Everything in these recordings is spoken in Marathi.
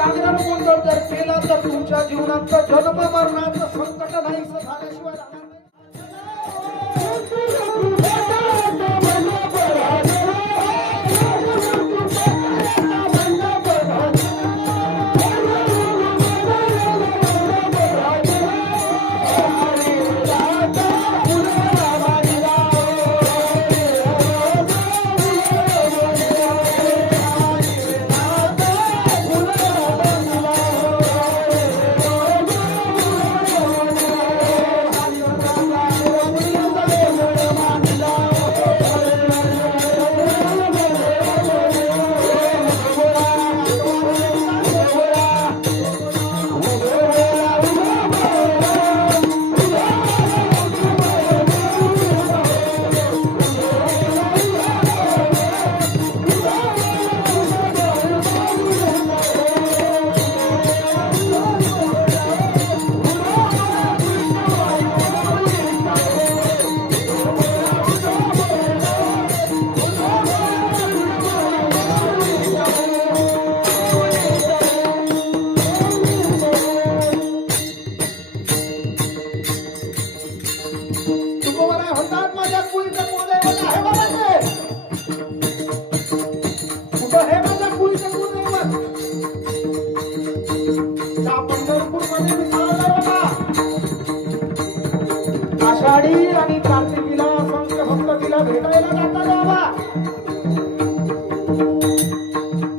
जागरण गोंधळ जर केला तर तुमच्या जीवनात जन्म मरणाचं संकट नाहीसं झाल्याशिवाय राहणार नाही. आषाढी आणि कार्तिकीला संत भक्त तिला भेटायला जातात बाबा.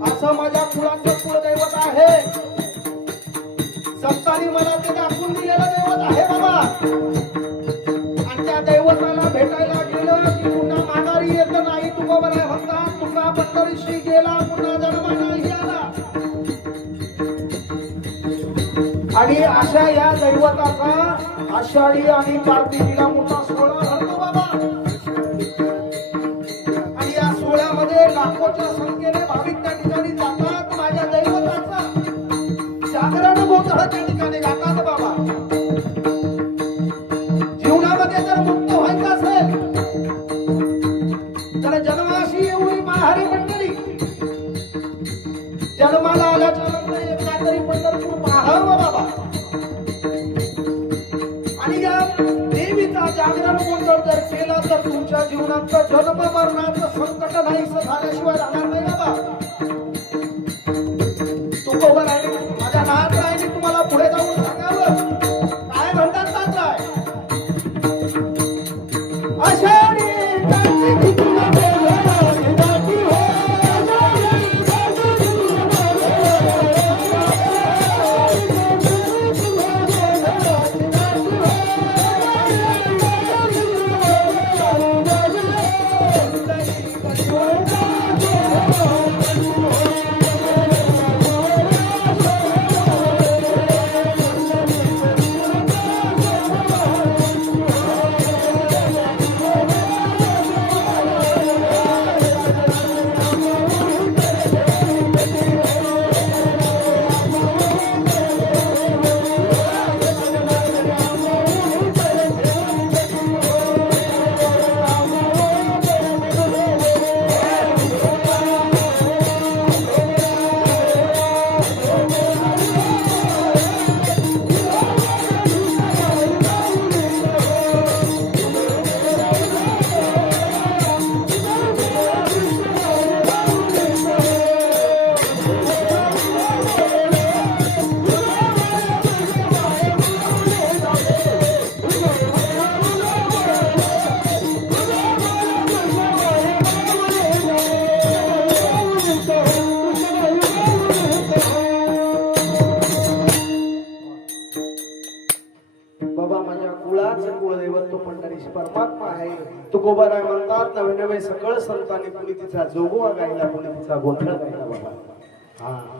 असं माझ्या कुळाचं कुळदैवत आहे. संतांनी मला ते दाखवून दिलेलं दैवत आहे बाबा. आणि त्या दैवताला भेटायला गेलं की पुन्हा माघारी येत नाही. तुका बरं म्हणतात तुका पंढरीशी गेला पुन्हा जन्मा नाही आला. आणि अशा या दैवताचा आषाढी आणि कार्तिकीला मोठा सोहळा भरतो बाबा. आणि या सोहळ्यामध्ये लाखोच्या संख्येने भाविक त्या ठिकाणी जातात. माझ्या दैवताचा जागरण गोंधळ त्या ठिकाणी गातात बाबा. जीवनामध्ये जर मुक्त व्हायचं असेल तर जन्माशी एवढी माहारी मंडळी जन्माला आल्याच्या नंतर एकदा तरी पंढरपूर पाहावं बाबा. आणि या देवीचा जागरण गोंधळ जर केला तर तुमच्या जीवनात जन्म मरणाचं संकट नाहीसं झाल्याशिवाय राहणार नाही बाबा. तुकोबर आहे माझ्या नात आहे. तुम्हाला पुढे जाऊन सांगावं काय म्हणतात तात्याय. आषाढी कार्तिकीला कुळदैवत तो पंढरीश परमात्मा आहे. तुकोबाराय म्हणतात नवे नवे सकळ संतांनी कुणी तिचा जोगवा गायला कुणी तिचा गोंधळ गायला बाबा.